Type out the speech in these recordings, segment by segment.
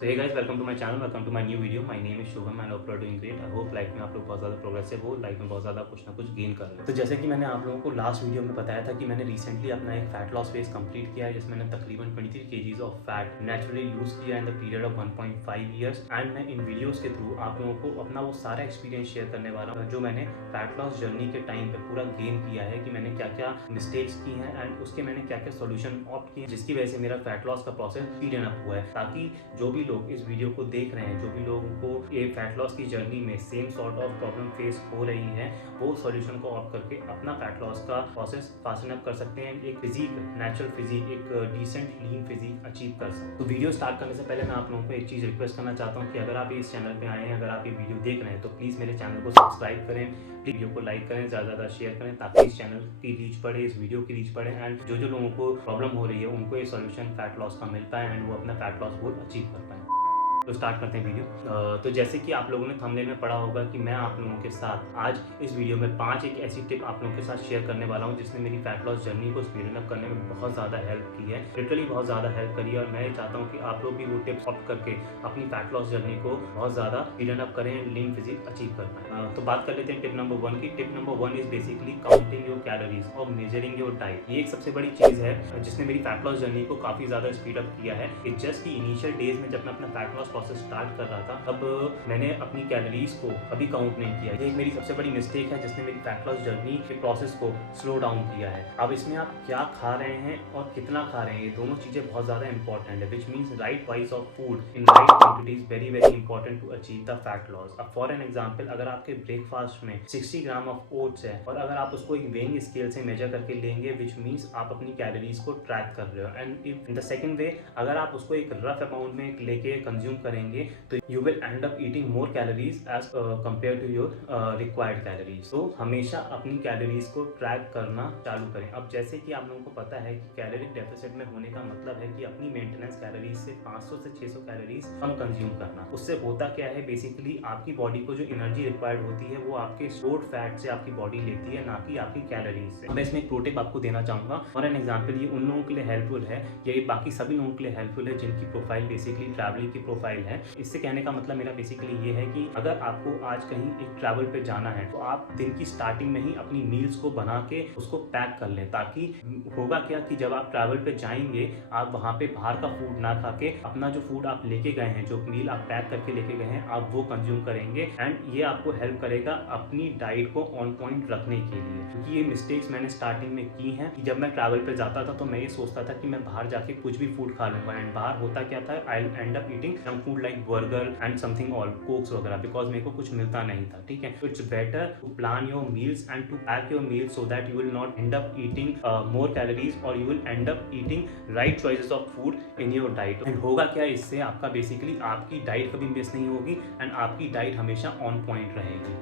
तो hey guys, welcome to my channel, welcome to my new video. My name is Shubham and upload doing great. I hope life में आप लोग बहुत ज़्यादा progressive हो, life में बहुत ज़्यादा कुछ ना कुछ गेन कर रहे हो। तो जैसे कि मैंने आप लोगों को लास्ट वीडियो में बताया था कि मैंने रिसेंटली अपना एक फैट लॉस फेज कंप्लीट किया है, जिसमें मैंने तकरीबन 23 kgs of fat naturally lose किया in the period of 1.5 years. And मैं इन वीडियोज़ के थ्रू आप लोगों को अपना वो सारा एक्सपीरियंस शेयर करने वाला हूँ जो मैंने फैट लॉस जर्नी के टाइम पे पूरा गेन किया है, कि मैंने क्या क्या मिस्टेक्स की हैं एंड उसके मैंने क्या क्या सोल्यूशन ऑप्ट किए, जिसकी वजह से मेरा फैट लॉस का प्रोसेस स्पीड अप हुआ है, ताकि जो भी लोग इस वीडियो को देख रहे हैं, जो भी लोगों को ये फैट लॉस की जर्नी में same sort of problem face हो रही है, वो सॉल्यूशन को ऑप्ट करके अपना फैट लॉस का प्रोसेस फास्ट अप कर सकते हैं, एक फिजिक, नेचुरल फिजिक, एक डिसेंट लीन फिजिक अचीव कर सकते हैं। तो वीडियो स्टार्ट करने से पहले मैं आप लोगों को एक चीज़ रिक्वेस्ट करना चाहता हूँ कि अगर आप इस चैनल पे आए हैं, अगर आप ये वीडियो देख रहे हैं, तो प्लीज़ मेरे चैनल को सब्सक्राइब करें, वीडियो को लाइक करें, ज़्यादा शेयर करें, ताकि इस चैनल की रीच बढ़े, इस वीडियो की रीच बढ़े एंड जो लोगों को प्रॉब्लम हो रही है उनको ये सॉल्यूशन फैट लॉस का मिल पाए एंड वो अपना फैट लॉस गोल अचीव कर पाए। तो स्टार्ट करते हैं वीडियो। तो जैसे कि आप लोगों ने थंबनेल में पढ़ा होगा कि मैं आप लोगों के साथ आज इस वीडियो में 5 एक ऐसी टिप आप लोगों के साथ शेयर करने वाला हूं जिसने मेरी फैट लॉस जर्नी को स्पीड अप करने में बहुत ज़्यादा हेल्प की है, लिटरली बहुत ज़्यादा हेल्प करी है। और मैं चाहता हूं कि आप लोग भी वो टिप्स ऑप्ट करके अपनी फैट लॉस जर्नी को बहुत ज़्यादा स्पीड अप करें एंड लीन फिजिक अचीव कर पाएं। तो बात कर लेते हैं टिप नंबर 1 की। Tip number 1 is basically counting your calories और मेजरिंग योर डाइट। ये एक सबसे बड़ी चीज़ है जिसने मेरी फैट लॉस जर्नी को काफ़ी ज़्यादा स्पीड अप किया है। इट्स जस्ट की इनिशियल डेज में जब मैं अपना फैट लॉस प्रोसेस स्टार्ट कर रहा था, तब मैंने अपनी कैलोरीज को कभी काउंट नहीं किया। ये एक मेरी सबसे बड़ी मिस्टेक है जिसने मेरी फैट लॉस जर्नी के प्रोसेस को स्लो डाउन किया है। अब इसमें आप क्या खा रहे हैं और कितना खा रहे हैं, ये दोनों चीज़ें बहुत ज़्यादा इंपॉर्टेंट है, which means right price of food in right quantity is very very important to achieve the fat loss. अब फॉर एन एग्जाम्पल, अगर आपके ब्रेकफास्ट में 60 ग्राम ऑफ ओट्स है और अगर आप उसको एक वेइंग स्केल से मेजर करके लेंगे, विच मीन्स आप अपनी कैलोरीज को ट्रैक कर रहे हो। And in the second way, अगर आप उसको एक रफ अमाउंट में लेके कंज्यूम करेंगे, तो you will end up eating more calories as compared to your required calories। तो हमेशा अपनी कैलोरीज को ट्रैक करना चालू करें। अब जैसे कि आप लोगों को पता है कि कैलोरिक डेफिसिट में होने का मतलब है कि अपनी मेंटेनेंस कैलोरीज से 500 से 600 कैलोरीज कम कंज्यूम करना। उससे होता क्या है, बेसिकली आपकी बॉडी को जो एनर्जी रिक्वायर्ड होती है वो आपके स्टोर्ड फैट से आपकी बॉडी लेती है, ना कि आपकी कैलोरीज से। मैं इसमें एक प्रो टिप आपको देना चाहूँगा। फॉर एन एग्जाम्पल, ये उन लोगों के लिए हेल्पफुल है, ये बाकी सभी लोगों के लिए हेल्पफुल है जिनकी प्रोफाइल बेसिकली ट्रैवलिंग की प्रोफाइल है। इससे कहने का मतलब मेरा बेसिकली ये है कि अगर आपको आज कहीं एक ट्रैवल पे जाना है, तो आप दिन की स्टार्टिंग में ही अपनी मील्स को बना के उसको पैक कर लें, ताकि होगा क्या कि जब आप ट्रैवल पे जाएंगे, आप वहाँ पे बाहर का फूड ना खा के अपना जो फूड आप लेके गए हैं, जो मील आप पैक करके लेके गए हैं, आप वो कंज्यूम करेंगे एंड ये आपको हेल्प करेगा अपनी डाइट को ऑन पॉइंट रखने के लिए। क्योंकि ये मिस्टेक्स मैंने स्टार्टिंग में की हैं कि जब मैं ट्रैवल पे जाता था तो मैं ये सोचता था कि मैं बाहर जाके कुछ भी फूड खा लूंगा, एंड बाहर होता क्या था, I end up eating some food like burger and something all cokes वगैरह, बिकॉज मेरे को कुछ मिलता नहीं था। ठीक है, तो it's better to plan your meals and to pack your meals so that you will not end up eating more calories और you will end up eating right choices of food in your diet. And होगा क्या, इससे आपका basically आपकी diet कभी miss नहीं होगी and आपकी डाइट हमेशा ऑन पॉइंट रहेगी।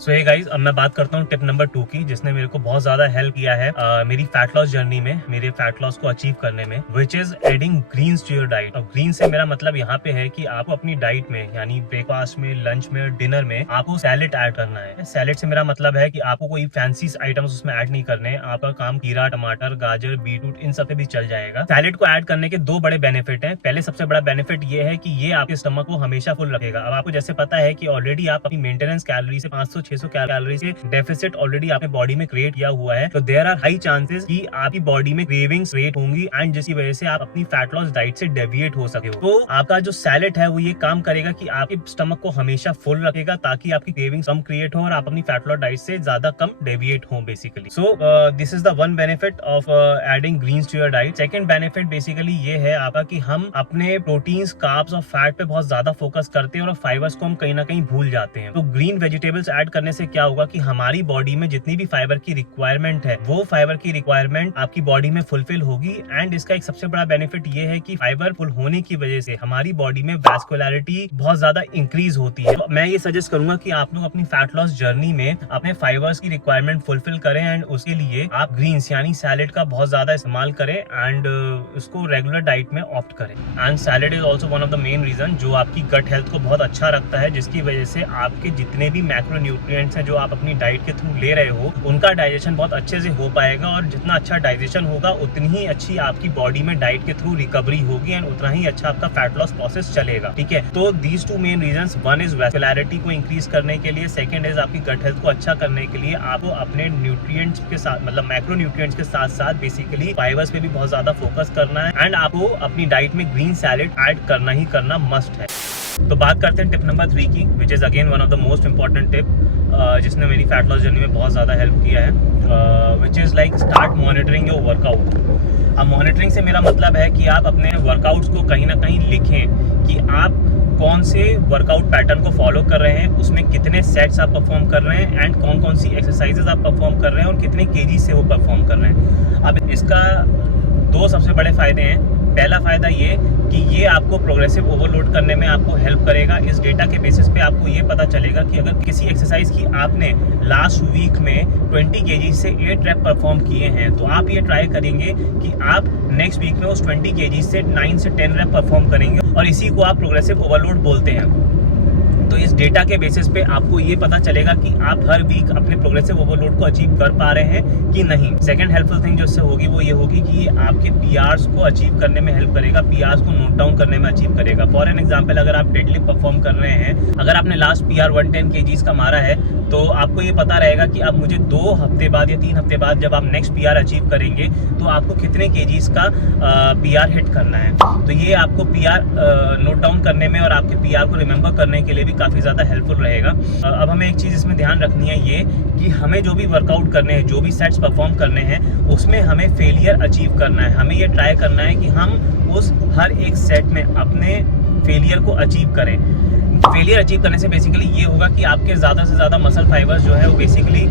सो हे गाइस, अब मैं बात करता हूँ टिप नंबर 2 की, जिसने मेरे को बहुत ज्यादा हेल्प किया है मेरी फैट लॉस जर्नी में, मेरे फैट लॉस को अचीव करने में, which is adding greens to your diet. और ग्रीन से मेरा मतलब यहाँ पे है कि आपको अपनी डाइट में, यानी ब्रेकफास्ट में, लंच में, डिनर में आपको सैलेड ऐड करना है। सैलेड से मेरा मतलब है कि आपको कोई फैंसी आइटम्स उसमें ऐड नहीं करने, आपका काम खीरा, टमाटर, गाजर, बीटरूट, इन सब पे भी चल जाएगा। सैलेड को ऐड करने के 2 बड़े बेनिफिट हैं। पहले सबसे बड़ा बेनिफिट ये है कि ये आपके स्टमक को हमेशा फुल रखेगा। अब आपको जैसे पता है कि ऑलरेडी आप अपनी मेंटेनेंस कैलोरी से 500-600 कैलोरी से डेफिसिट ऑलरेडी आपने बॉडी में क्रिएट किया हुआ है, तो देयर आर हाई चांसेस कि आपकी बॉडी में क्रेविंग्स क्रिएट होंगी एंड जिसकी वजह से आप अपनी फैट लॉस डाइट से डेविएट हो सके हो। तो आपका जो सैलेड है वो ये काम करेगा कि आपके स्टमक को हमेशा फुल रखेगा, ताकि आपकी क्रेविंग्स कम क्रिएट हो और आप अपनी फैट लॉस डाइट से ज्यादा कम डेविएट हो basically. So this is the one benefit of adding greens to your diet. Second benefit basically ये है आपका कि हम अपने प्रोटीन्स, कार्ब्स और फैट पे बहुत ज्यादा फोकस करते हैं और फाइबर्स को हम कहीं ना कहीं भूल जाते हैं। तो ग्रीन वेजिटेबल्स ऐड करने से क्या होगा कि हमारी बॉडी में जितनी भी फाइबर की रिक्वायरमेंट है, वो फाइबर की रिक्वायरमेंट आपकी बॉडी में फुलफिल होगी। एंड इसका एक सबसे बड़ा बेनिफिट ये है कि फाइबर फुल होने की वजह से हमारी बॉडी में वैस्कुलरिटी बहुत ज्यादा इंक्रीज होती है। तो मैं ये सजेस्ट करूंगा कि आप लोग अपनी फैट लॉस जर्नी में अपने फाइबर्स की रिक्वायरमेंट फुलफिल करें एंड उसके लिए आप ग्रीन्स यानी सैलेड का बहुत ज्यादा इस्तेमाल करें एंड उसको रेगुलर डाइट में ऑप्ट करें। And salad is also one of the main reason जो आपकी गट हेल्थ को बहुत अच्छा रखता है, जिसकी वजह से आपके जितने भी मैक्रोन्यूट्रिएंट्स न्यूट्रिएंट्स हैं जो आप अपनी डाइट के थ्रू ले रहे हो, उनका डाइजेशन बहुत अच्छे से हो पाएगा, और जितना अच्छा डाइजेशन होगा उतनी ही अच्छी आपकी बॉडी में डाइट के थ्रू रिकवरी होगी एंड उतना ही अच्छा आपका फैट लॉस प्रोसेस चलेगा। ठीक है, तो these two main reasons, one is vascularity को इंक्रीज करने के लिए, सेकंड इज आपकी गट हेल्थ को अच्छा करने के लिए आपको अपने न्यूट्रिएंट्स के साथ, मतलब मैक्रो न्यूट्रिएंट्स के साथ साथ बेसिकली फाइबर्स पे भी बहुत ज्यादा फोकस करना है, एंड आपको अपनी डाइट में ग्रीन सैलेड ऐड करना ही करना मस्ट है। तो बात करते हैं टिप नंबर 3 की, which is again one of the most important tip जिसने मेरी फैट लॉस जर्नी में बहुत ज़्यादा हेल्प किया है, which is like start monitoring your workout. अब मॉनिटरिंग से मेरा मतलब है कि आप अपने वर्कआउट्स को कहीं ना कहीं लिखें कि आप कौन से वर्कआउट पैटर्न को फॉलो कर रहे हैं, उसमें कितने सेट्स आप परफॉर्म कर रहे हैं, एंड कौन कौन सी एक्सरसाइजेज आप परफॉर्म कर रहे हैं और कितने केजी से वो परफॉर्म कर रहे हैं। अब इसका दो सबसे बड़े फ़ायदे हैं। पहला फ़ायदा ये कि ये आपको प्रोग्रेसिव ओवरलोड करने में आपको हेल्प करेगा। इस डेटा के बेसिस पे आपको ये पता चलेगा कि अगर किसी एक्सरसाइज की आपने लास्ट वीक में 20 kg से 8 रैप परफॉर्म किए हैं, तो आप ये ट्राई करेंगे कि आप नेक्स्ट वीक में उस 20 kg से 9 से 10 रैप परफॉर्म करेंगे, और इसी को आप प्रोग्रेसिव ओवरलोड बोलते हैं। तो इस डेटा के बेसिस पे आपको ये पता चलेगा कि आप हर वीक अपने प्रोग्रेसिव ओवरलोड को अचीव कर पा रहे हैं कि नहीं। सेकंड हेल्पफुल थिंग जो इससे होगी वो ये होगी कि ये आपके पीआरस को अचीव करने में हेल्प करेगा, पीआरस को नोट डाउन करने में अचीव करेगा। फॉर एन एग्जांपल, अगर आप डेडलिफ्ट परफॉर्म कर रहे हैं, अगर आपने लास्ट पीआर 110 kg का मारा है, तो आपको ये पता रहेगा कि अब मुझे 2 हफ्ते बाद या 3 हफ्ते बाद जब आप नेक्स्ट पीआर अचीव करेंगे तो आपको कितने केजीज का पीआर हिट करना है। तो ये आपको पीआर नोट डाउन करने में और आपके पीआर को रिमेंबर करने के लिए भी काफ़ी ज़्यादा हेल्पफुल रहेगा। अब हमें एक चीज़ इसमें ध्यान रखनी है ये कि हमें जो भी वर्कआउट करने हैं, जो भी सेट्स परफॉर्म करने हैं, उसमें हमें फेलियर अचीव करना है। हमें ये ट्राई करना है कि हम उस हर एक सेट में अपने फेलियर को अचीव करें। फेलियर अचीव करने से बेसिकली ये होगा कि आपके ज़्यादा से ज़्यादा मसल फाइबर्स जो है वो बेसिकली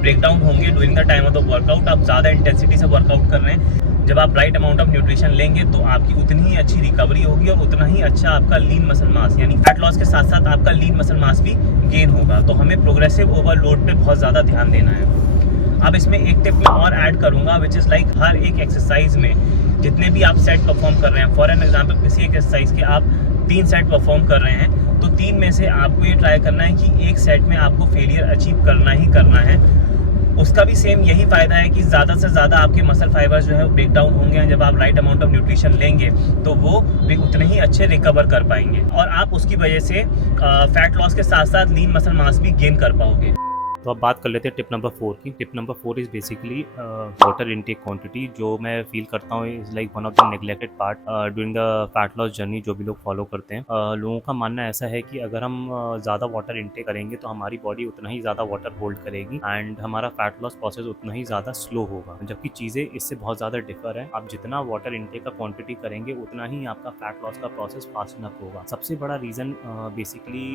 ब्रेक डाउन होंगे during the time of the workout. आप ज़्यादा इंटेंसिटी से वर्कआउट कर रहे हैं, जब आप राइट अमाउंट ऑफ न्यूट्रिशन लेंगे तो आपकी उतनी ही अच्छी रिकवरी होगी और उतना ही अच्छा आपका लीन मसल मास, यानी फैट लॉस के साथ साथ आपका लीन मसल मास भी गेन होगा। तो हमें प्रोग्रेसिव ओवरलोड पे बहुत ज़्यादा ध्यान देना है। अब इसमें एक टिप मैं और ऐड करूँगा, विच इज़ लाइक हर एक एक्सरसाइज में जितने भी आप सेट परफॉर्म कर रहे हैं, फॉर एन एग्जाम्पल किसी एक एक्सरसाइज के आप 3 सेट परफॉर्म कर रहे हैं, तो 3 में से आपको ये ट्राई करना है कि एक सेट में आपको फेलियर अचीव करना ही करना है। उसका भी सेम यही फ़ायदा है कि ज़्यादा से ज़्यादा आपके मसल फाइबर्स जो है वो ब्रेक डाउन होंगे, जब आप राइट अमाउंट ऑफ न्यूट्रिशन लेंगे तो वो भी उतने ही अच्छे रिकवर कर पाएंगे, और आप उसकी वजह से फैट लॉस के साथ साथ लीन मसल मास भी गेन कर पाओगे। तो अब बात कर लेते हैं टिप नंबर 4 की। Tip number 4 is basically water intake quantity, जो मैं फील करता हूँ is like one of the neglected part during the fat loss journey, जो भी लोग फॉलो करते हैं। लोगों का मानना ऐसा है कि अगर हम ज़्यादा वाटर इनटेक करेंगे तो हमारी बॉडी उतना ही ज़्यादा वाटर होल्ड करेगी एंड हमारा फैट लॉस प्रोसेस उतना ही ज़्यादा स्लो होगा, जबकि चीज़ें इससे बहुत ज़्यादा डिफर है। आप जितना वाटर इनटेक का क्वांटिटी करेंगे उतना ही आपका फैट लॉस का प्रोसेस फास्ट इनफ होगा। सबसे बड़ा रीज़न बेसिकली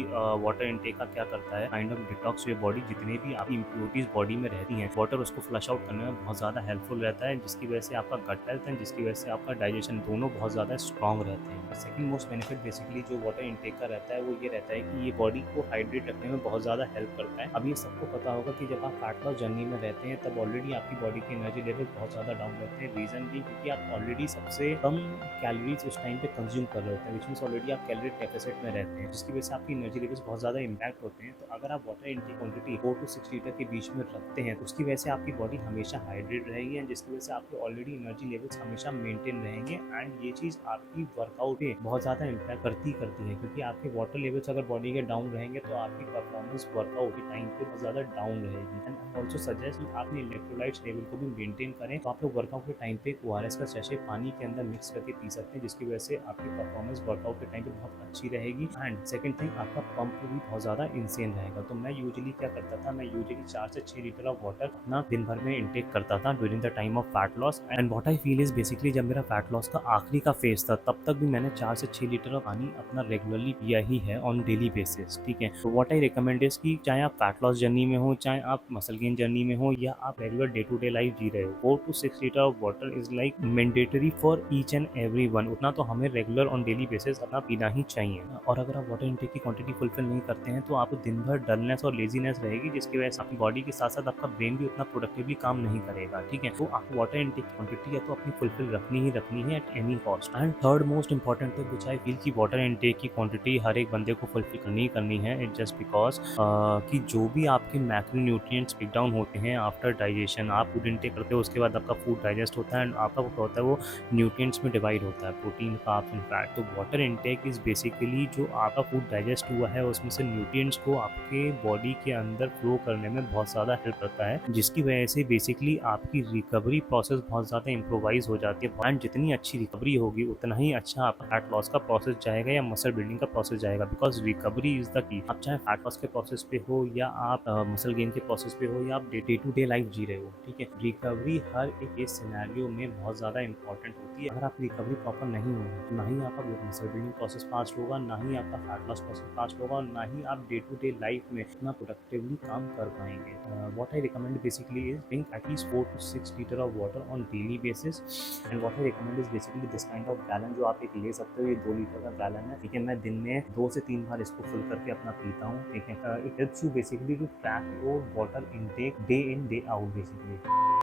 वाटर इनटेक का क्या करता है, kind of detox your body. जितने भी आपकी इम्प्योरिटीज बॉडी में रहती हैं, वाटर उसको फ्लश आउट करने में बहुत ज़्यादा हेल्पफुल रहता है, जिसकी वजह से आपका गट हेल्थ एंड जिसकी वजह से आपका डाइजेशन दोनों बहुत ज़्यादा स्ट्रॉन्ग रहते हैं। सेकंड मोस्ट बेनिफिट बेसिकली जो वाटर इनटेक का रहता है वो ये रहता है कि ये बॉडी को हाइड्रेट रखने में बहुत ज़्यादा हेल्प करता है। अब ये सबको पता होगा कि जब आप फैट लॉस जर्नी में रहते हैं तब ऑलरेडी आपकी बॉडी के एनर्जी लेवल बहुत ज़्यादा डाउन रहते हैं। रीज़न भी क्योंकि आप ऑलरेडी सबसे कम कैलोरीज उस टाइम पे कंज्यूम कर रहे होते हैं, विच मीन्स ऑलरेडी आप कैलोरी डेफिसिट में रहते हैं, जिसकी वजह से आपकी एनर्जी लेवल्स बहुत ज़्यादा इम्पैक्ट होते हैं। तो अगर आप water intake quantity 4 to 6 litre के बीच में रखते हैं तो उसकी वजह से आपकी बॉडी हमेशा हाइड्रेट रहेगी एंड जिसकी वजह से आपके ऑलरेडी एनर्जी लेवल्स हमेशा मेंटेन रहेंगे, एंड ये चीज़ आपकी वर्कआउट पे बहुत ज़्यादा इम्पैक्ट करती है, क्योंकि आपके वाटर लेवल्स अगर बॉडी के डाउन रहेंगे तो आपकी परफॉर्मेंस वर्कआउट के टाइम पे बहुत ज़्यादा डाउन रहेगी। एंड ऑल्सो सजेस्ट कि आपने इलेक्ट्रोलाइट्स लेवल को भी मेंटेन करें, तो आप लोग वर्कआउट के टाइम पे ORS का सैशे पानी के अंदर मिक्स करके पी सकते हैं, जिसकी वजह से आपकी परफॉर्मेंस वर्कआउट के टाइम पे बहुत अच्छी रहेगी। एंड सेकंड थिंग, आपका पंप भी बहुत ज़्यादा इंसेन रहेगा। तो मैं यूजुअली क्या करता था, मैं यूजुअली 4 से 6 लीटर ऑफ वाटर अपना दिन भर में इंटेक करता था during the time of fat loss. And what I feel is basically जब मेरा फैट लॉस का आखिरी का फेज था तब तक भी मैंने 4 से 6 लीटर पानी अपना रेगुलरली पिया ही है ऑन डेली बेसिस। ठीक है, तो व्हाट आई रिकमेंड इज कि चाहे आप फैट लॉस जर्नी में हो, चाहे आप मसल गेन जर्नी में हो, या आप regular day to day life जी रहे हो, 4 to 6 litre of water is like mandatory for each and every one. उतना तो हमें रेगुलर ऑन डेली बेसिस अपना पीना ही चाहिए। और अगर आप वाटर इंटेक की क्वांटिटी फुलफिल नहीं करते हैं तो आपको दिन भर डलनेस और लेजीनेस रहेगी, जिसकी वजह से आपकी बॉडी के साथ साथ आपका ब्रेन भी उतना प्रोडक्टिवली काम नहीं करेगा, ठीक है। तो आपको वाटर इनटेक क्वांटिटी है तो अपनी फुलफिल रखनी ही रखनी है at any cost. And third most important thing which I feel कि वाटर इनटेक की क्वांटिटी हर एक बंदे को फुलफिल करनी है। इट जस्ट बिकॉज कि जो भी आपके मैक्रोन्यूट्रिएंट्स ब्रेक डाउन होते हैं आफ्टर डाइजेशन, आप फूड इनटेक करते हो उसके बाद आपका फूड डाइजेस्ट होता है एंड आपका क्या होता है वो न्यूट्रिएंट्स में डिवाइड होता है, प्रोटीन, कार्ब्स एंड फैट। तो वाटर इनटेक इज बेसिकली जो आपका फूड डाइजेस्ट हुआ है उसमें से न्यूट्रिएंट्स को आपके बॉडी के अंदर फ्लो करने में बहुत ज़्यादा हेल्प करता है, जिसकी वजह से बेसिकली आपकी रिकवरी प्रोसेस बहुत ज़्यादा इम्प्रोवाइज हो जाती है। एंड जितनी अच्छी रिकवरी होगी उतना ही अच्छा आपका फैट लॉस का प्रोसेस जाएगा या मसल बिल्डिंग का प्रोसेस जाएगा, because recovery is the key. आप चाहे फैट लॉस के प्रोसेस पे हो या आप मसल गेन के प्रोसेस पे हो या आप डे टू डे लाइफ जी रहे हो, ठीक है, रिकवरी हर एक सिनेरियो में बहुत ज़्यादा इंपॉर्टेंट होती है। अगर आप रिकवरी प्रॉपर नहीं होगी तो ना ही आपका मसल बिल्डिंग प्रोसेस फास्ट होगा, ना ही आपका फैट लॉस प्रोसेस फास्ट होगा, और ना ही आप डे टू डे लाइफ में इतना प्रोडक्टिवली काम कर पाएंगे। What I recommend basically is drink at least 4 to 6 litre of water on daily basis. And what I recommend is basically this kind of gallon जो आप एक ले सकते हो, ये 2 लीटर का गैलन है, ठीक है। मैं दिन में 2 से 3 बार इसको फुल करके अपना पीता हूँ, ठीक है। It helps you basically to track your water intake day in day out basically.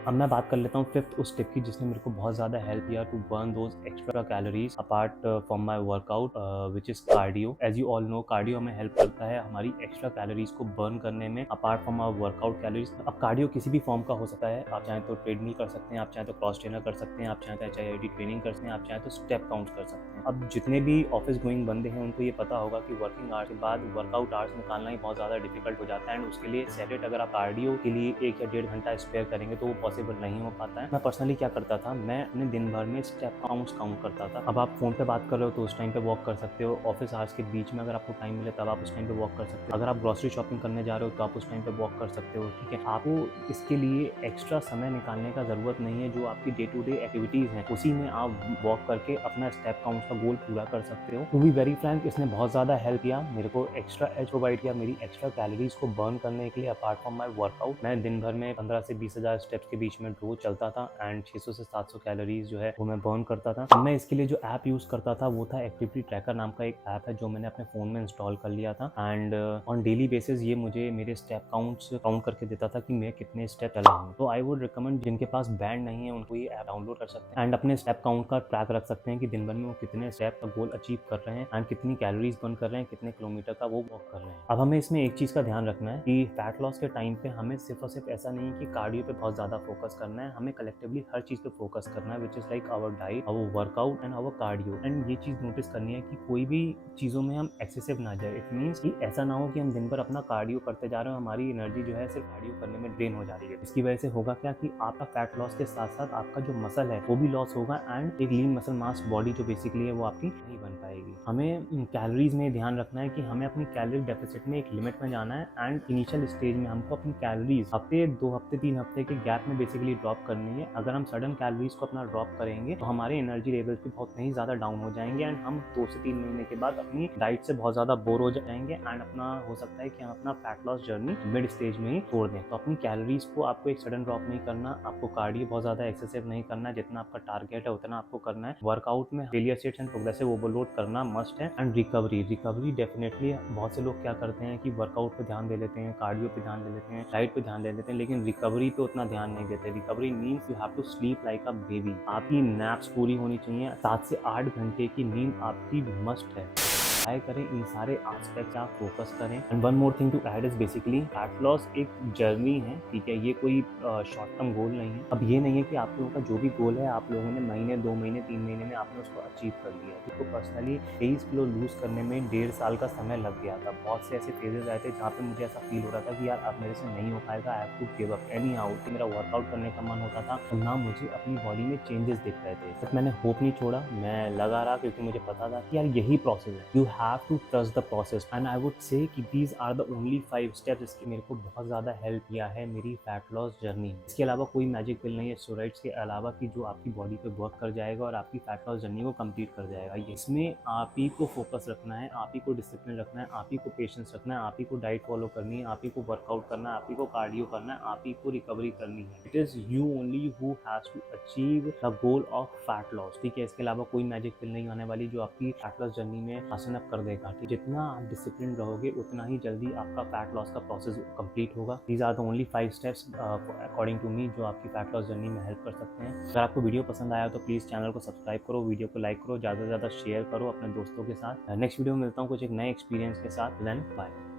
अब मैं बात कर लेता हूँ फिफ्थ उस टिप की जिसने मेरे को बहुत ज़्यादा हेल्प किया to burn those extra calories apart from my workout, which is cardio. As you all know cardio हमें हेल्प करता है हमारी एक्स्ट्रा कैलोरीज को बर्न करने में apart from our workout calories. अब कार्डियो किसी भी फॉर्म का हो सकता है, आप चाहें तो ट्रेडमिल कर सकते हैं, आप चाहें तो क्रॉस ट्रेनर कर सकते हैं, आप चाहें तो HIIT ट्रेनिंग कर सकते हैं, आप चाहें तो स्टेप काउंट कर सकते हैं। अब जितने भी ऑफिस गोइंग बंदे हैं उनको ये पता होगा कि वर्किंग आवर्स के बाद वर्कआउट आवर्स निकालना ही बहुत ज़्यादा डिफिकल्ट हो जाता है, एंड उसके लिए सेपरेट अगर आप कार्डियो के लिए 1 या 1.5 घंटा स्पेयर करेंगे तो वो पॉसिबल नहीं हो पाता है। मैं पर्सनली क्या करता था, मैं अपने दिन भर में स्टेप काउंट करता था। अब आप फोन पे बात कर रहे हो तो उस टाइम पे वॉक कर सकते हो, ऑफिस आवर्स के बीच में अगर आपको टाइम मिले तब आप उस टाइम पे वॉक कर सकते हो, अगर आप ग्रोसरी शॉपिंग करने जा रहे हो तो आप उस टाइम पे वॉक कर सकते हो, ठीक है। आपको इसके लिए एक्स्ट्रा समय निकालने का जरूरत नहीं है, जो आपकी डे टू डे एक्टिविटीज हैं उसी में आप वॉक करके अपना स्टेप काउंट का गोल पूरा कर सकते हो। टू बी वेरी फ्रैंक, इसने बहुत ज़्यादा हेल्प किया मेरे को, एक्स्ट्रा एज प्रोवाइड किया मेरी एक्स्ट्रा कैलोरीज को बर्न करने के लिए अपार्ट फ्रॉम माई वर्कआउट। मैं दिन भर में 15 से 20,000 स्टेप्स के बीच में रोज चलता था एंड 600 से 700 कैलोरीज जो है वो मैं बर्न करता था। मैं इसके लिए जो ऐप यूज़ करता था वो था एक्टिविटी ट्रैकर नाम का एक ऐप है जो मैंने अपने फ़ोन में इंस्टॉल कर लिया था, एंड ऑन डेली बेसिस ये मुझे मेरे स्टेप काउंट करके देता था कि मैं कितने स्टेप चला हूँ। तो आई वुड रिकमेंड जिनके पास बैंड नहीं है उनको ये ऐप डाउनलोड कर सकते हैं एंड अपने स्टेप काउंट का ट्रैक रख सकते हैं कि दिन भर में वो कितने स्टेप का गोल अचीव कर रहे हैं एंड कितनी कैलोरीज बर्न कर रहे हैं, कितने किलोमीटर का वो वॉक कर रहे हैं। अब हमें इसमें एक चीज़ का ध्यान रखना है कि फैट लॉस के टाइम पे हमें सिर्फ और सिर्फ ऐसा नहीं है कि कार्डियो पे बहुत ज़्यादा फोकस करना है, हमें कलेक्टिवली हर चीज़ पे फोकस करना है, which is like our diet, our workout and our cardio. And ये चीज़ नोटिस करनी है कि कोई भी चीज़ों में हम एक्सेसिव ना जाए। इट मीन्स कि ऐसा ना हो कि हम दिन भर अपना कार्डियो करते जा रहे हो, हमारी एनर्जी जो है सिर्फ कार्डियो करने में ड्रेन हो जा रही है। इसकी वजह से होगा क्या कि आपका फैट लॉस के साथ साथ आपका जो मसल है वो भी लॉस होगा एंड एक लीन मसल मास बॉडी जो बेसिकली है वो आपकी नहीं बन पाएगी। हमें कैलोरीज में ध्यान रखना है कि हमें अपनी कैलोरी डेफिसिट में एक लिमिट में जाना है एंड इनिशियल स्टेज में हमको अपनी कैलोरीज हफ्ते 2 हफ्ते 3 हफ्ते के गैप में बेसिकली ड्रॉप करनी है। अगर हम सडन कैलोरीज को अपना ड्रॉप करेंगे तो हमारे एनर्जी लेवल्स भी बहुत नहीं ज़्यादा डाउन हो जाएंगे एंड हम 2 से 3 महीने के बाद अपनी डाइट से बहुत ज़्यादा बोर हो जाएंगे एंड अपना हो सकता है कि हम अपना fat loss journey mid stage में ही छोड़ दें। तो अपनी कैलोरीज को आपको एक सडन ड्रॉप नहीं करना, आपको कार्डियो बहुत ज़्यादा एक्सेसिव नहीं करना, जितना आपका टारगेट है उतना आपको करना है। वर्कआउट में failure states and progressive overload करना मस्ट है एंड रिकवरी डेफिनेटली बहुत से लोग क्या करते हैं कि वर्कआउट पे ध्यान दे लेते हैं, कार्डियो पे ध्यान दे लेते हैं, डाइट पे ध्यान दे लेते हैं, लेकिन रिकवरी पे उतना ध्यान नहीं देते। Recovery means you have to sleep like a baby. आपकी नैप्स पूरी होनी चाहिए, 7 से 8 घंटे की नींद आपकी मस्ट है। ट्राई करें इन सारे एस्पेक्ट्स आप फोकस करें। And one more thing to add is basically fat loss एक जर्नी है, ठीक है, ये कोई शॉर्ट टर्म गोल नहीं है। अब ये नहीं है कि आप लोगों का जो भी गोल है आप लोगों ने महीने 2 महीने 3 महीने में आपने उसको अचीव कर लिया। तो पर्सनली 23 किलो लूज करने में 1.5 साल का समय लग गया था। बहुत से ऐसे फेजेस आए थे जहाँ पे मुझे ऐसा फील हो रहा था कि यार अब मेरे से नहीं हो पाएगा, I have to give up anyhow. मेरा वर्कआउट करने का मन होता था और ना मुझे अपनी बॉडी में चेंजेस दिख रहे थे, बट मैंने होप नहीं छोड़ा, मैं लगा रहा क्योंकि मुझे पता था कि यार यही प्रोसेस है। You have to trust the process and I would say कि these are the only 5 steps जिसकी मेरे को बहुत ज़्यादा हेल्प किया है मेरी फैट लॉस जर्नी में। इसके अलावा कोई मैजिक पिल नहीं है स्टेरॉइड्स के अलावा कि जो आपकी बॉडी पे वर्क कर जाएगा और आपकी फैट लॉस जर्नी को कंप्लीट कर जाएगा। इसमें आप ही को फोकस रखना है, आप ही को डिसिप्लिन रखना है, आप ही को पेशेंस रखना है, आप ही को डाइट फॉलो करनी है, आप ही को वर्कआउट करना है, आप ही को कार्डियो करना है, आप ही को रिकवरी करनी है। It is you only who has to achieve the goal of fat loss, ठीक है। इसके अलावा कोई मैजिक पिल नहीं आने वाली जो आपकी फैट लॉस जर्नी में आसान कर देगा। ठीक, जितना आप डिसिप्लिन रहोगे उतना ही जल्दी आपका फैट लॉस का प्रोसेस कंप्लीट होगा। These are the only 5 steps according to me जो आपकी फैट लॉस जर्नी में हेल्प कर सकते हैं। अगर आपको वीडियो पसंद आया तो प्लीज़ चैनल को सब्सक्राइब करो, वीडियो को लाइक करो, ज़्यादा से ज़्यादा शेयर करो अपने दोस्तों के साथ। नेक्स्ट वीडियो में मिलता हूँ कुछ एक नए एक्सपीरियंस के साथ। Then bye.